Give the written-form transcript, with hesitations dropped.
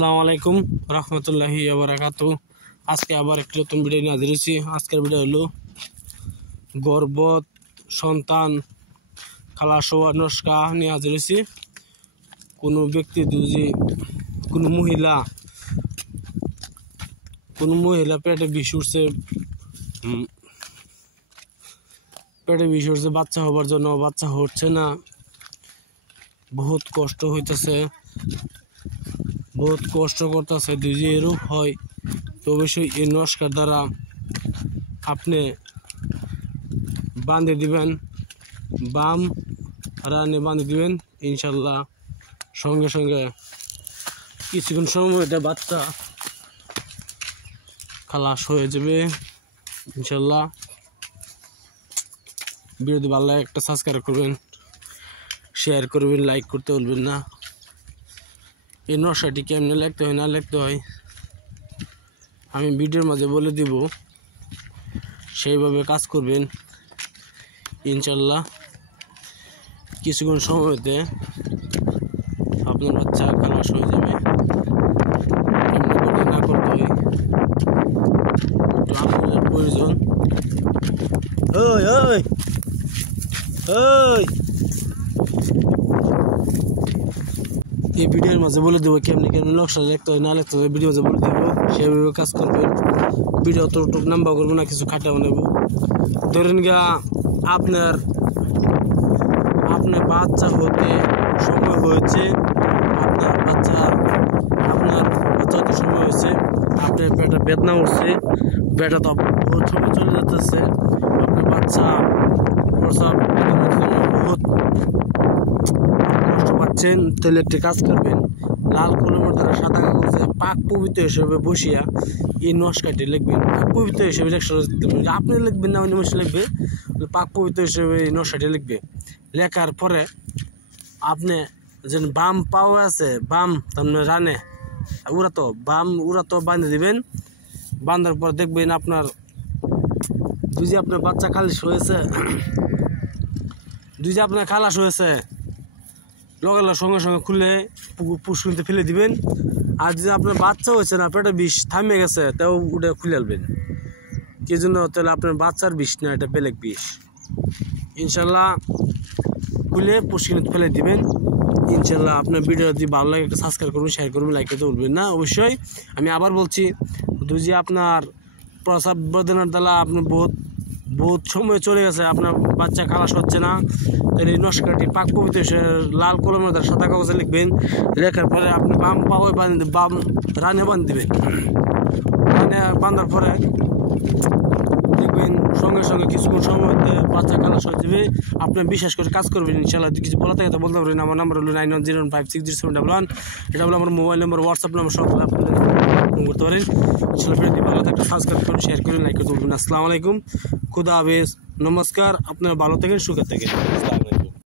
আসসালামু আলাইকুম রহমতুল্লাহি ওয়া বারাকাতুহু। আজকে আবার একটি নতুন ভিডিও নিয়ে হাজির হয়েছি। আজকের ভিডিও হলো গর্ভবতী সন্তান খালাস হওয়ার নুস্খা নিয়ে হাজির হয়েছি। কোনো ব্যক্তি যদি কোনো মহিলা পেটে বিষ উঠছে বাচ্চা হবার জন্য, বাচ্চা হচ্ছে না, বহুত কষ্ট হইতেছে, বহুত কষ্ট করতেছে, যদি এরূপ হয় তো অবশ্যই এই নুস্খার দ্বারা আপনি বাঁধে দিবেন, বাম রানে বাঁধে দিবেন, ইনশাল্লাহ সঙ্গে সঙ্গে কিছুক্ষণ সময় বাচ্চা খালাস হয়ে যাবে ইনশাল্লাহ। ভিডিওটি ভালো লাগে একটা সাবস্ক্রাইব করবেন, শেয়ার করবেন, লাইক করতে বলবেন না। এই নকশাটি কেমনে লিখতে হয় না লিখতে হয় আমি ভিডিওর মাঝে বলে দিব, সেইভাবে কাজ করবেন ইনশাল্লাহ। কিছুক্ষণ সময়তে আপনার বাচ্চা খালাস হয়ে যাবে। এমনি করে না করতে হয়, একটু আঙুলের প্রয়োজন। ওই ওই ওই এই ভিডিওর মাঝে বলে দেবো কেমনি কেমনি নকশা লিখতে হয় না লিখতে হয়, ভিডিও মাঝে বলে দেবো, সেভাবে কাজ করবেন। ভিডিও অতটুকু নাম্বার করবো না, কিছু খাটা বানাবো। ধরেন গা আপনার বাচ্চা হতে সময় হয়েছে, আপনার বাচ্চা হতে সময় হয়েছে, আপনার পেটে বেদনা উঠছে, পেটে তো বহুত সময় চলে যেতেছে, আপনার বাচ্চা প্রসব বহুত কষ্ট পাচ্ছেন, তাহলে একটি কাজ করবেন, লাল কলমের দ্বারা সাদা কাগজে পাক পবিত্র হিসেবে বসিয়া এই নকশাটি লিখবেন। পাক পবিত্র হিসেবে আপনি লিখবেন না, অন্য মানুষ লিখবে, পাক পবিত্র হিসেবে এই নকশাটি লিখবে। লেখার পরে আপনি যে বাম পাও আছে, বাম তার রানে ওরা তো বাঁধে দিবেন। বাঁধার পর দেখবেন আপনার আপনার বাচ্চা খালাস হয়েছে, আপনার খালাস হয়েছে, লগে সঙ্গে সঙ্গে খুলে পুষ্কুনিতে ফেলে দিবেন। আর যদি আপনার বাচ্চা হয়েছে না, পেটে বিষ থামে গেছে, তাও ওটা খুলে আনবেন। কি জন্য? তাহলে আপনার বাচ্চার বিষ না, এটা বেলেগ বিষ। ইনশাল্লাহ খুলে পুষ্কুনিতে ফেলে দিবেন ইনশাল্লাহ। আপনার ভিডিও যদি ভালো লাগে একটা সাবস্ক্রাইব করবেন, শেয়ার করবেন, লাইক করতে ভুলবেন না অবশ্যই। আমি আবার বলছি, যদি আপনার প্রসাব বেদনার দ্বারা আপনার বহুত সময় চলে গেছে, আপনার বাচ্চা খালাস হচ্ছে না, তাহলে এই নকশাটি পাক পবিত্র লাল কলমের দ্বারা সাদা কাগজে লিখবেন। লেখার পরে আপনি বাম পাওয়ায় বাম রানে বাঁধ দিবেন। রানে বাঁধার পরে দেখবেন সঙ্গে সঙ্গে কিছুক্ষণ সময়তে বাচ্চা খালাস হয়ে যাবে। আপনি বিশ্বাস করে কাজ করবেন ইনশাল্লাহ। কিছু বলা থাকে তা বলতে পারেন। আমার নাম্বার হলো 9101560711। এটা হলো আমার মোবাইল নাম্বার, হোয়াটসঅ্যাপ নাম্বার, সব আপনি ফোন করতে পারেন ইনশাল্লাহ। ভালো থাকতে সাবস্ক্রাইব করুন, শেয়ার করুন, লাইক করতে বলবেন। আসসালামু আলাইকুম, খুদা হাফেজ, নমস্কার। আপনারা ভালো থাকেন, সুখে থাকেন। আসসালামু আলাইকুম।